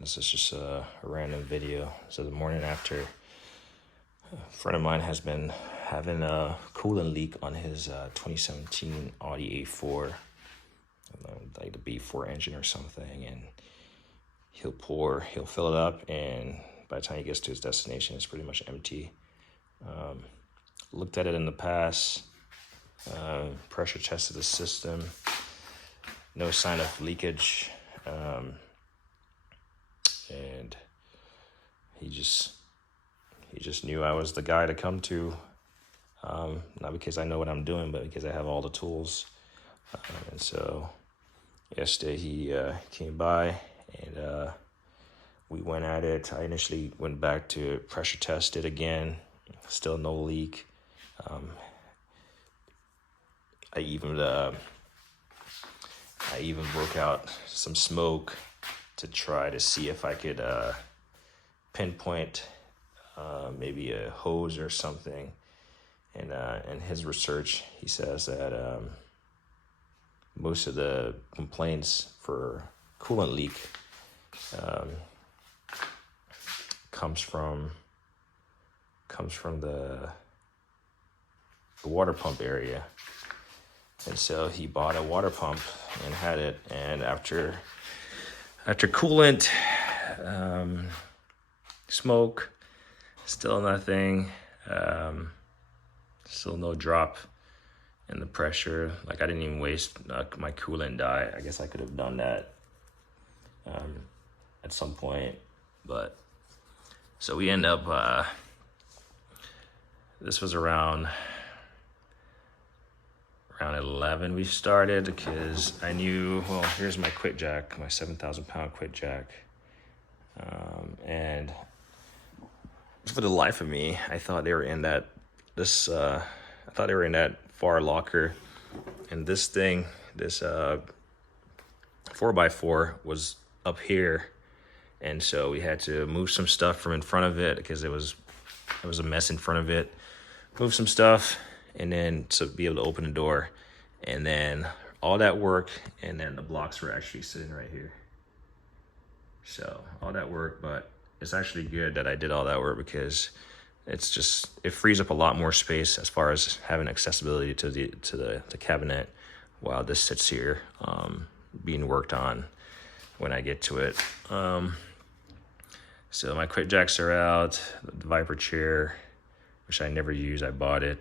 This is just a random video. So the morning after, a friend of mine has been having a coolant leak on his 2017 Audi A4, like the B4 engine or something, and he'll fill it up, and by the time he gets to his destination, it's pretty much empty. Looked at it in the past, pressure tested the system, no sign of leakage, and he just knew I was the guy to come to, not because I know what I'm doing, but because I have all the tools. And so yesterday he came by, and we went at it. I initially went back to pressure test it again, still no leak. I even broke out some smoke to try to see if I could pinpoint maybe a hose or something. And in his research, he says that most of the complaints for coolant leak comes from the water pump area. And so he bought a water pump and had it, and after coolant, smoke, still nothing, still no drop in the pressure. Like, I didn't even waste my coolant dye. I guess I could have done that at some point, but so we end up, this was around 11 we started, because I knew, well, here's my QuickJack, my 7,000 pound QuickJack, and for the life of me, I thought they were in that far locker, and this 4x4 was up here, and so we had to move some stuff from in front of it because it was a mess in front of it. Move some stuff, and then to be able to open the door, and then all that work, and then the blocks were actually sitting right here. So all that work, but it's actually good that I did all that work, because it frees up a lot more space as far as having accessibility to the cabinet while this sits here being worked on when I get to it. So my QuickJacks are out, the Viper chair, which I never use. I bought it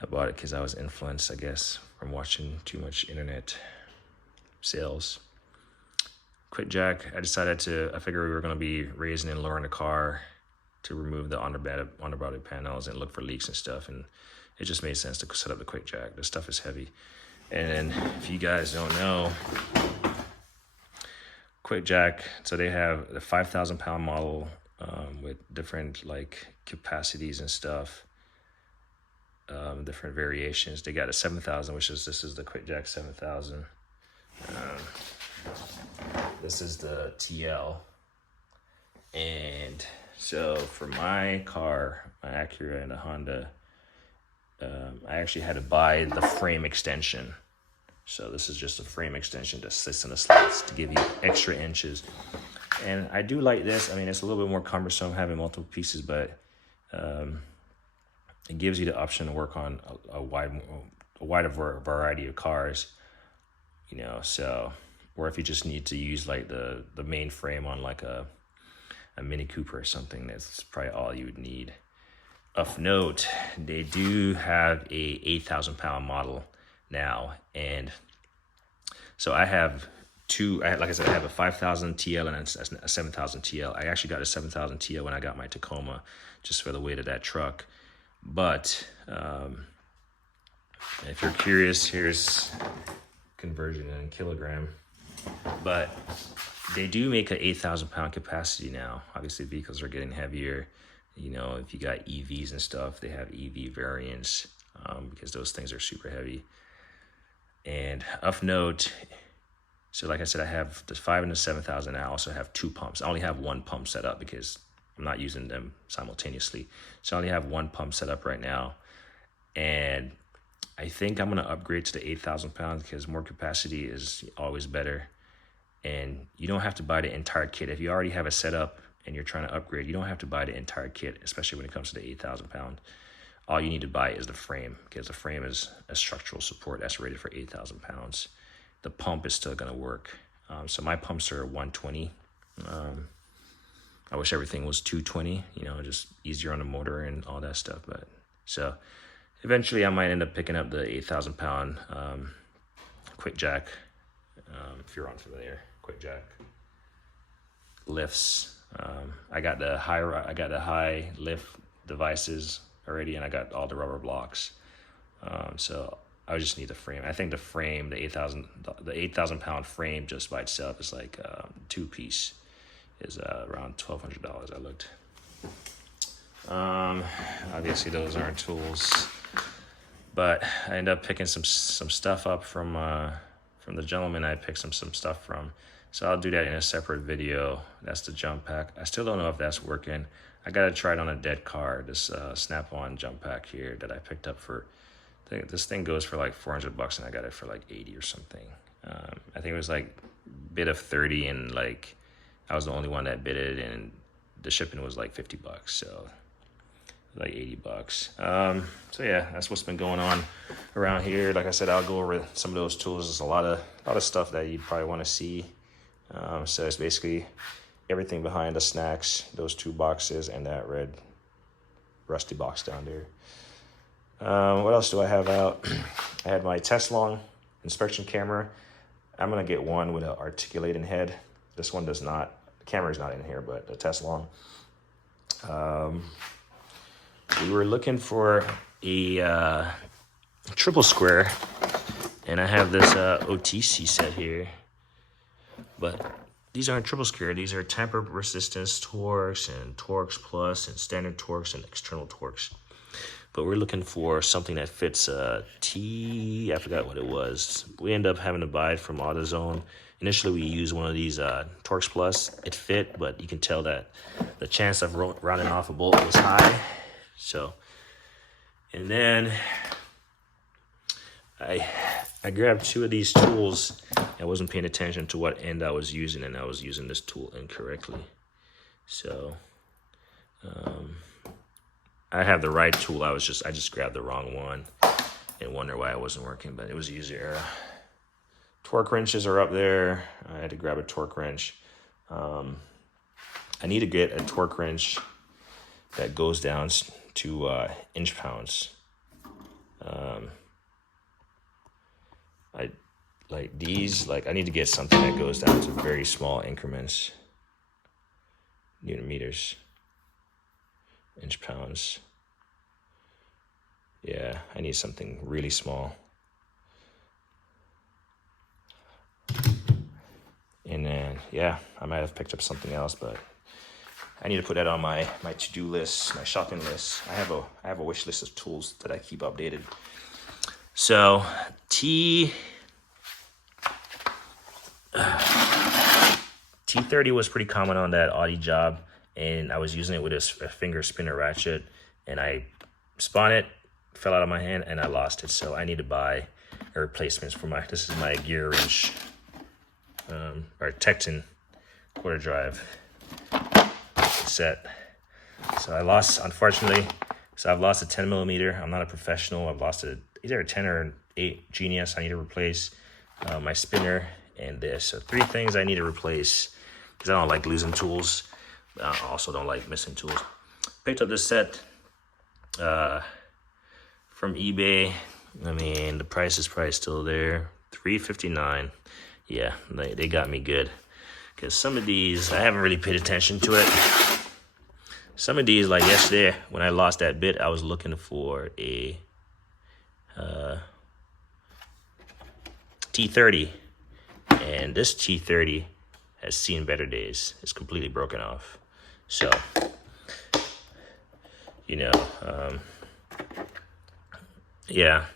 because I was influenced, I guess, from watching too much internet sales. QuickJack, I figured we were going to be raising and lowering the car to remove the underbody panels and look for leaks and stuff, and it just made sense to set up the QuickJack. This stuff is heavy. And if you guys don't know, QuickJack, so they have the 5,000 pound model with different like capacities and stuff, different variations. They got a 7,000, this is the QuickJack 7,000. This is the TL. And so for my car, my Acura and a Honda, I actually had to buy the frame extension. So this is just a frame extension that sits in the slots to give you extra inches. And I do like this. I mean, it's a little bit more cumbersome having multiple pieces, but it gives you the option to work on a wider variety of cars, you know. So, or if you just need to use like the main frame on like a Mini Cooper or something, that's probably all you would need. Of note, they do have a 8,000 pound model now, and so I have like I said, I have a 5,000 TL and a 7,000 TL. I actually got a 7,000 TL when I got my Tacoma, just for the weight of that truck. But if you're curious, here's conversion in kilogram. But they do make an 8,000 pound capacity now. Obviously, vehicles are getting heavier. You know, if you got EVs and stuff, they have EV variants because those things are super heavy. And of note, so like I said, I have the 5 and the 7,000. I also have 2 pumps. I only have 1 pump set up because I'm not using them simultaneously. So I only have 1 pump set up right now. And I think I'm going to upgrade to the 8,000 pounds because more capacity is always better. And you don't have to buy the entire kit. If you already have a setup and you're trying to upgrade, you don't have to buy the entire kit, especially when it comes to the 8,000 pound. All you need to buy is the frame, because the frame is a structural support that's rated for 8,000 pounds. The pump is still gonna work. So my pumps are 120. I wish everything was 220, you know, just easier on the motor and all that stuff. But so eventually I might end up picking up the 8,000 pound QuickJack. If you're unfamiliar, QuickJack lifts. I got the high lift devices already, and I got all the rubber blocks. So I just need the frame. I think the frame, the 8,000 pound frame just by itself is like 2-piece is around $1,200. I looked. Obviously those aren't tools, but I ended up picking some stuff up from the gentleman I picked some stuff from. So I'll do that in a separate video. That's the jump pack. I still don't know if that's working. I gotta try it on a dead car, this snap-on jump pack here that I picked up for, this thing goes for like $400 and I got it for like 80 or something. I think it was like bid of 30 and like I was the only one that bid it, and the shipping was like $50, so like $80. So yeah, that's what's been going on around here. Like I said, I'll go over some of those tools. There's a lot of stuff that you'd probably want to see. So it's basically everything behind the snacks, those 2 boxes, and that red rusty box down there. What else do I have out? I had my Tesla inspection camera. I'm gonna get one with an articulating head. This one does not. The camera's not in here, but the Tesla. We were looking for a triple square, and I have this OTC set here, but these aren't triple square. These are tamper resistance Torx and Torx Plus and standard Torx and external Torx. But we're looking for something that fits I forgot what it was. We ended up having to buy it from AutoZone. Initially, we used one of these Torx Plus. It fit, but you can tell that the chance of rounding off a bolt was high. So, and then I grabbed 2 of these tools. I wasn't paying attention to what end I was using, and I was using this tool incorrectly. So, I have the right tool. I just grabbed the wrong one and wonder why it wasn't working, but it was easier. Torque wrenches are up there. I had to grab a torque wrench. I need to get a torque wrench that goes down to inch pounds. I like these. Like I need to get something that goes down to very small increments, Newton meters, inch pounds. Yeah, I need something really small. And then, yeah, I might have picked up something else, but I need to put that on my to-do list, my shopping list. I have a wish list of tools that I keep updated. So T30 was pretty common on that Audi job, and I was using it with a finger spinner ratchet, and I spun it, fell out of my hand, and I lost it. So I need to buy a replacement for this is my gear wrench, or Tecton quarter drive set. So I lost, unfortunately, I've lost a 10 millimeter. I'm not a professional. I've lost either a 10 or an 8 Genius. I need to replace my spinner and this. So 3 things I need to replace because I don't like losing tools. I also don't like missing tools. Picked up this set from eBay. I mean, the price is probably still there. $359. Yeah, they got me good. Because some of these, I haven't really paid attention to it. Some of these, like yesterday, when I lost that bit, I was looking for a T30. And this T30 has seen better days. It's completely broken off. So, you know, yeah.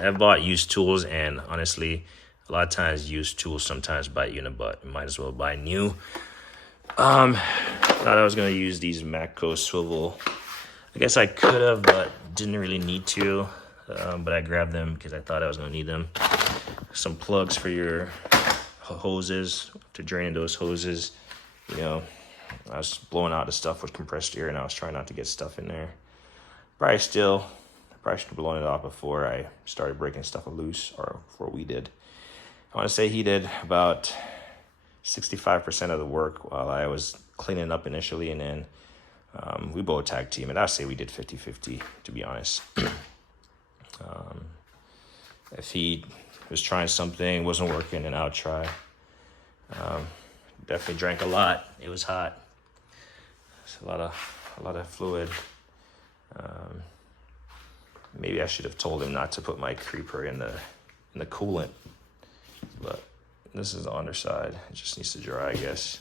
I've bought used tools, and honestly, a lot of times used tools sometimes bite you in the butt. You might as well buy new. Thought I was going to use these Matco swivel. I guess I could have, but didn't really need to. But I grabbed them because I thought I was going to need them. Some plugs for your hoses. After draining those hoses, you know, I was blowing out the stuff with compressed air, and I was trying not to get stuff in there. Probably should have blown it off before I started breaking stuff loose, or before we did. I want to say he did about 65% of the work while I was cleaning up initially, and then we both tag team, and I'd say we did 50-50, to be honest. If he was trying something, wasn't working, then I'll try. Definitely drank a lot. It was hot. It's a lot of fluid. Maybe I should have told him not to put my creeper in the coolant, but this is the underside. It just needs to dry, I guess.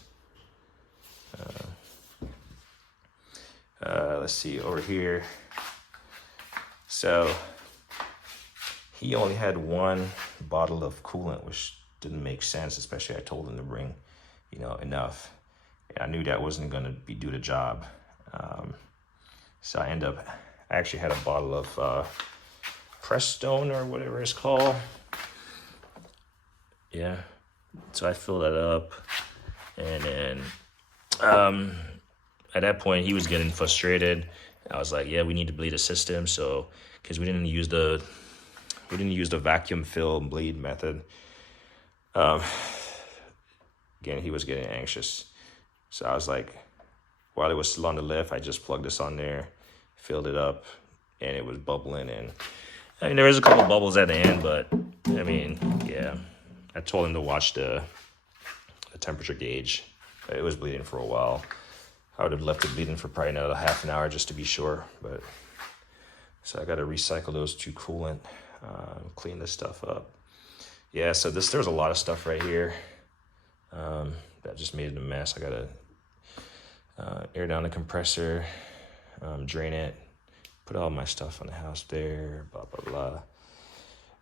Let's see over here. So he only had one bottle of coolant, which didn't make sense, especially I told him to bring, you know, enough. And I knew that wasn't going to do the job. So I actually had a bottle of Prestone or whatever it's called. Yeah. So I filled that up, and then at that point he was getting frustrated. I was like, yeah, we need to bleed the system. So, because we didn't use the vacuum fill bleed method. Again, he was getting anxious. So I was like, while it was still on the lift, I just plugged this on there, filled it up, and it was bubbling. And I mean, there was a couple bubbles at the end, but I mean, yeah. I told him to watch the temperature gauge. It was bleeding for a while. I would have left it bleeding for probably another half an hour just to be sure. But so I got to recycle those two coolant, clean this stuff up. Yeah, so there's a lot of stuff right here that just made it a mess. I got to air down the compressor, drain it, put all my stuff on the house there, blah, blah,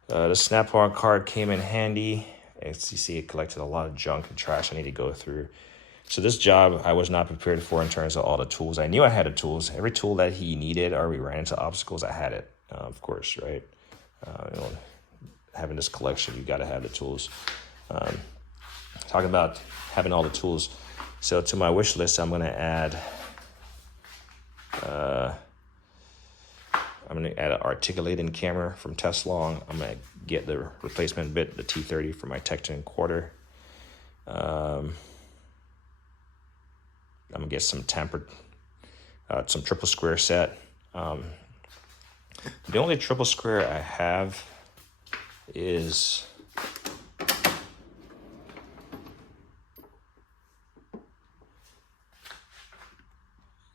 blah. The Snap-on card came in handy. As you see, it collected a lot of junk and trash I need to go through. So this job I was not prepared for in terms of all the tools. I knew I had the tools. Every tool that he needed or we ran into obstacles, I had it, of course, right? You know, having this collection, you got to have the tools. Talking about having all the tools. So to my wish list, I'm going to add an articulating camera from Teslong. I'm going to get the replacement bit, the T30 for my Tecton quarter. I'm going to get some some triple square set. The only triple square I have is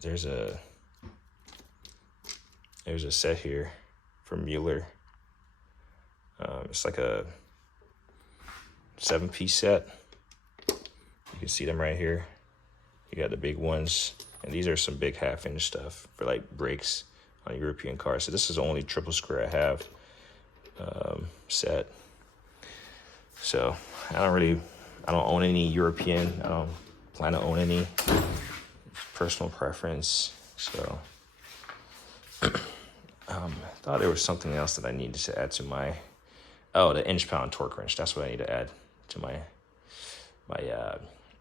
there's a set here from Mueller. It's like a 7-piece set. You can see them right here. You got the big ones, and these are some big 1/2-inch stuff for like brakes on European cars. So this is the only triple square I have set. So I don't own any European. I don't plan to own any. Personal preference. So I thought there was something else that I needed to add to my, the inch-pound torque wrench. That's what I need to add to my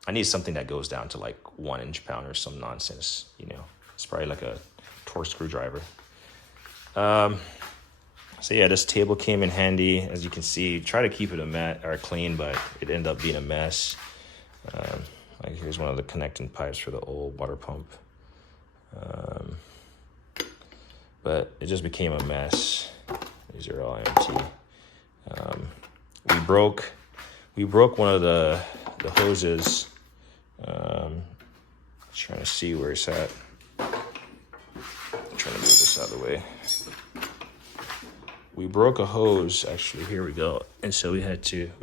I need something that goes down to like 1 inch-pound or some nonsense, you know. It's probably like a torque screwdriver. So yeah, this table came in handy. As you can see, try to keep it clean, but it ended up being a mess. Like here's one of the connecting pipes for the old water pump. But it just became a mess. These are all empty. We broke one of the hoses. Trying to see where it's at. I'm trying to move this out of the way. We broke a hose, actually, here we go. And so we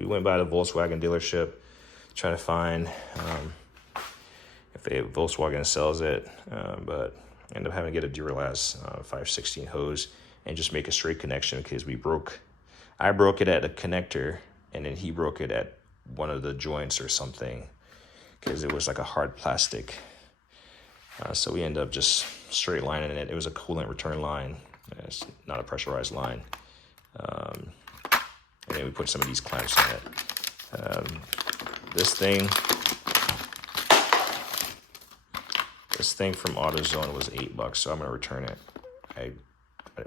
went by the Volkswagen dealership, trying to find if Volkswagen sells it, but ended up having to get a Duralast 516 hose and just make a straight connection because I broke it at a connector, and then he broke it at one of the joints or something because it was like a hard plastic. So we ended up just straight lining it. It was a coolant return line. It's not a pressurized line. And then we put some of these clamps in it. this thing from AutoZone was $8, so I'm gonna return it.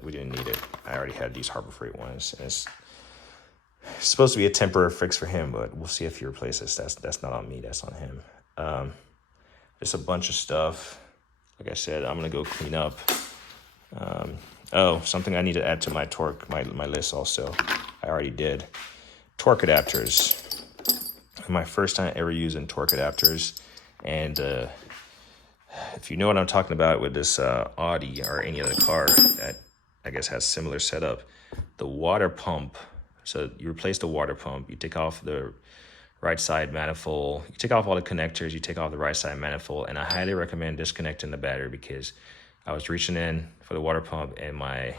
We didn't need it. I already had these Harbor Freight ones, and it's supposed to be a temporary fix for him, but we'll see if he replaces. That's not on me. That's on him. Just a bunch of stuff. Like I said, I'm gonna go clean up. Oh, something I need to add to my torque, my list also. I already did. Torque adapters. My first time ever using torque adapters, and if you know what I'm talking about with this Audi or any other car that I guess has similar setup, the water pump. So you replace the water pump, you take off the right side manifold, you take off all the connectors, you take off the right side manifold, and I highly recommend disconnecting the battery because I was reaching in for the water pump and my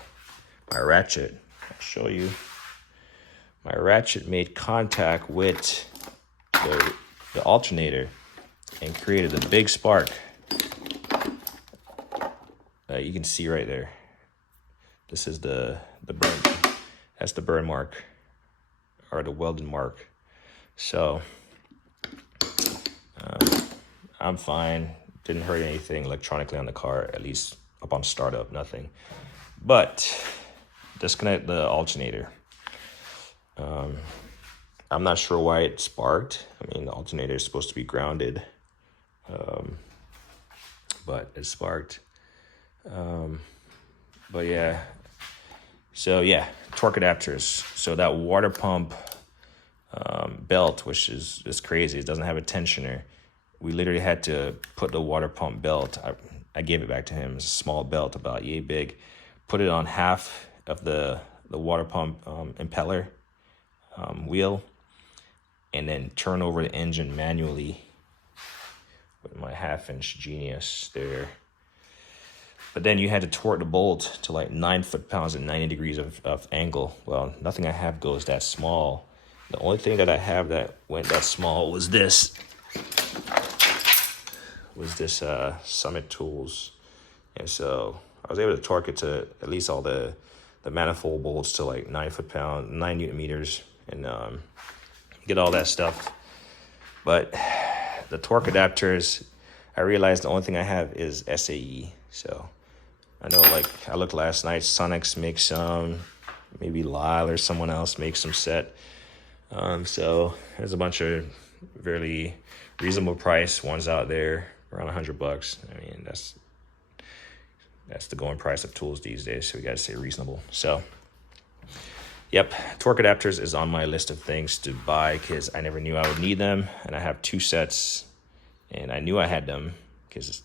ratchet, I'll show you, my ratchet made contact with the alternator and created a big spark. You can see right there. This is the burn. That's the burn mark, or the welded mark. So I'm fine. Didn't hurt anything electronically on the car, at least upon startup, nothing. But disconnect the alternator. I'm not sure why it sparked. I mean, the alternator is supposed to be grounded, but it sparked. But yeah, so yeah, torque adapters. So that water pump belt, which is crazy, it doesn't have a tensioner. We literally had to put the water pump belt, I gave it back to him, it's a small belt about yay big, put it on half of the water pump impeller wheel, and then turn over the engine manually with my 1/2-inch Genius there. But then you had to torque the bolt to like 9 foot-pounds and 90 degrees of angle. Well, nothing I have goes that small. The only thing that I have that went that small was this. Summit Tools. And so I was able to torque it to at least all the manifold bolts to like 9 foot-pounds, 9 Newton meters, and get all that stuff. But the torque adapters, I realized the only thing I have is SAE. So I know, like, I looked last night, Sonics makes some, maybe Lyle or someone else makes some set. So there's a bunch of really reasonable price ones out there, around $100. I mean, that's the going price of tools these days, so we gotta say reasonable. So, yep, torque adapters is on my list of things to buy because I never knew I would need them, and I have 2 sets, and I knew I had them because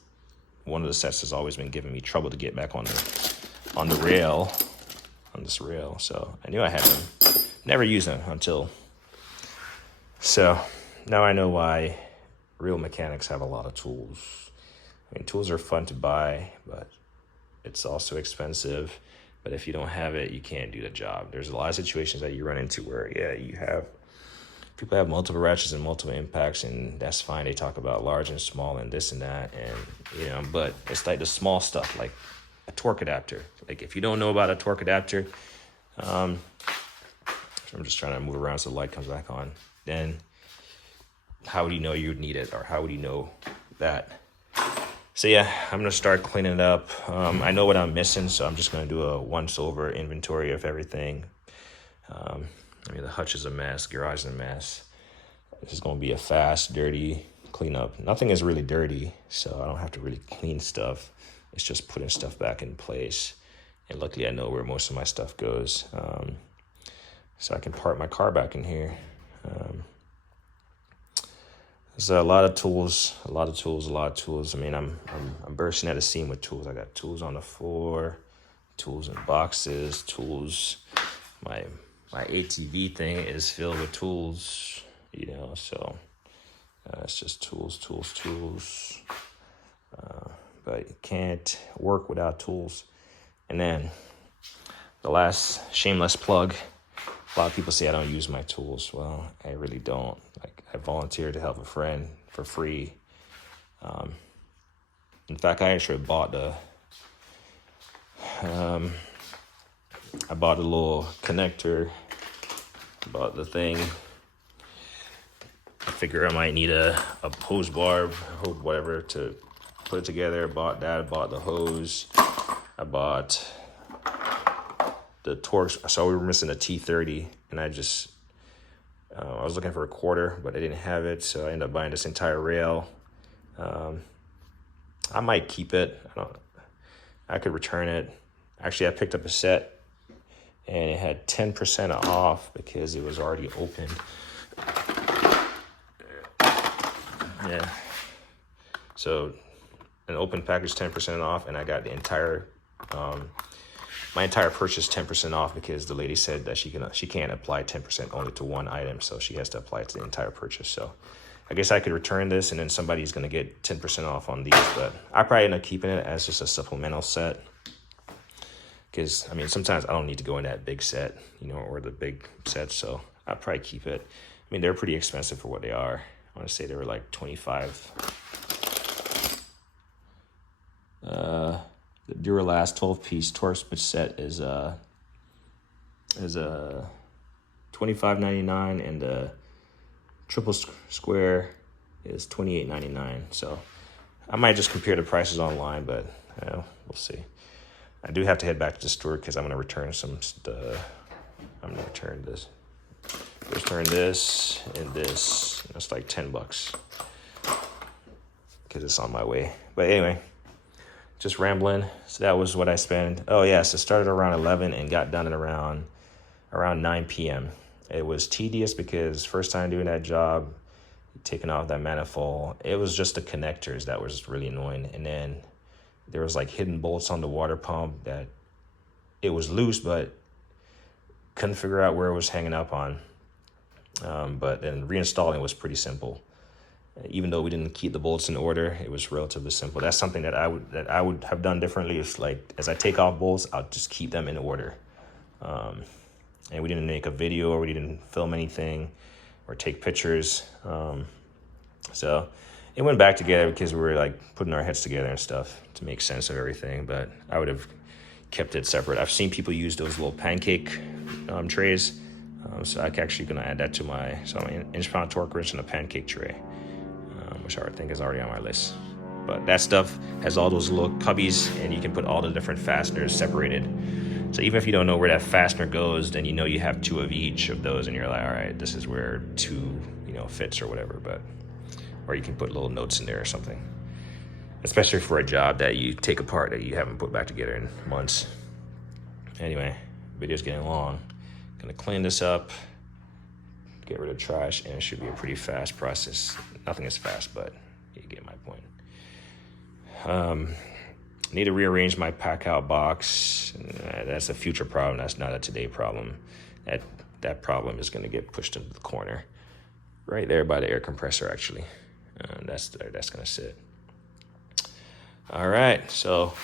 one of the sets has always been giving me trouble to get back on this rail. So I knew I had them. Never used them until. So now I know why real mechanics have a lot of tools. I mean, tools are fun to buy, but it's also expensive. But if you don't have it, you can't do the job. There's a lot of situations that you run into where, yeah, people have multiple ratchets and multiple impacts, and that's fine. They talk about large and small and this and that, and but it's like the small stuff, like a torque adapter. Like if you don't know about a torque adapter, I'm just trying to move around so the light comes back on. Then how would you know you would need it, or how would you know that? So yeah, I'm gonna start cleaning it up. I know what I'm missing, so I'm just gonna do a once-over inventory of everything. I mean, the hutch is a mess, garage is a mess. This is gonna be a fast, dirty cleanup. Nothing is really dirty, so I don't have to really clean stuff. It's just putting stuff back in place. And luckily I know where most of my stuff goes. So I can park my car back in here. There's a lot of tools. I mean, I'm bursting at the seam with tools. I got tools on the floor, tools in boxes, tools. My ATV thing is filled with tools, so it's just tools. But you can't work without tools. And then the last shameless plug, a lot of people say I don't use my tools. Well, I really don't. Like, I volunteered to help a friend for free. In fact, I actually bought the little connector, bought the thing. figure I might need a hose barb or whatever to put it together. Bought that, bought the hose. I bought the Torx. So we were missing a T30, and I was looking for a quarter, but I didn't have it, so I ended up buying this entire rail. I might keep it. I could return it. Actually, I picked up a set, and it had 10% off because it was already opened. Yeah. So an open package 10% off, and I got the entire my entire purchase 10% off because the lady said that she can't apply 10% only to one item, so she has to apply it to the entire purchase. So I guess I could return this, and then somebody's gonna get 10% off on these, but I probably end up keeping it as just a supplemental set. Because, I mean, sometimes I don't need to go in that big set, or the big set, so I'll probably keep it. I mean, they're pretty expensive for what they are. I want to say they were like 25. The Duralast 12-piece Torx set is $25.99, and the triple square is $28.99. So I might just compare the prices online, but we'll see. I do have to head back to the store because I'm going to return some stuff. I'm going to return this. Return this and this. It's like $10 because it's on my way. But anyway, just rambling. So that was what I spent. Oh, yeah. So it started around 11 and got done at around 9 p.m. It was tedious because first time doing that job, taking off that manifold, it was just the connectors that was really annoying. And then there was like hidden bolts on the water pump that it was loose, but couldn't figure out where it was hanging up on. But then reinstalling was pretty simple. Even though we didn't keep the bolts in order, it was relatively simple. That's something that I would have done differently. Is like, as I take off bolts, I'll just keep them in order. And we didn't make a video, or we didn't film anything or take pictures. So it went back together because we were like putting our heads together and stuff to make sense of everything. But I would have kept it separate. I've seen people use those little pancake trays. So I'm actually going to add that to my inch-pound torque wrench and a pancake tray, which I think is already on my list. But that stuff has all those little cubbies, and you can put all the different fasteners separated. So even if you don't know where that fastener goes, then you have two of each of those, and you're like, all right, this is where two fits or whatever. Or you can put little notes in there or something, especially for a job that you take apart that you haven't put back together in months. Anyway, video's getting long. Gonna clean this up, get rid of trash, and it should be a pretty fast process. Nothing is fast, but you get my point. Need to rearrange my pack out box. That's a future problem. That's not a today problem. That problem is gonna get pushed into the corner, right there by the air compressor, actually. That's gonna sit. All right, so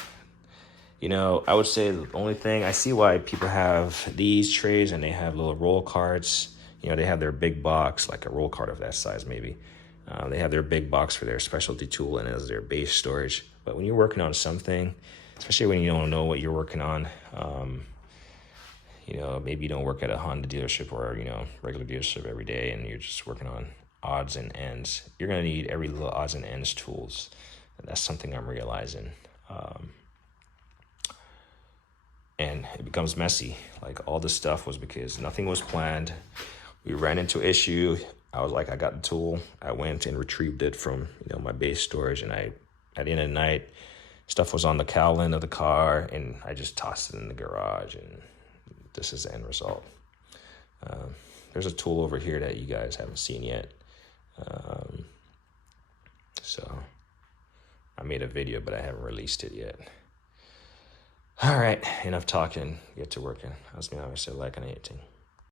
I would say the only thing I see why people have these trays and they have little roll carts. They have their big box, like a roll cart of that size maybe. They have their big box for their specialty tool and as their base storage. But when you're working on something, especially when you don't know what you're working on, maybe you don't work at a Honda dealership or regular dealership every day, and you're just working on odds and ends. You're gonna need every little odds and ends tools. And that's something I'm realizing. And it becomes messy. Like, all this stuff was because nothing was planned. We ran into an issue. I was like, I got the tool. I went and retrieved it from my base storage, and at the end of the night, stuff was on the cowling of the car, and I just tossed it in the garage, and this is the end result. There's a tool over here that you guys haven't seen yet. So I made a video, but I haven't released it yet. All right, enough talking. Get to working. I was going to say like an 18.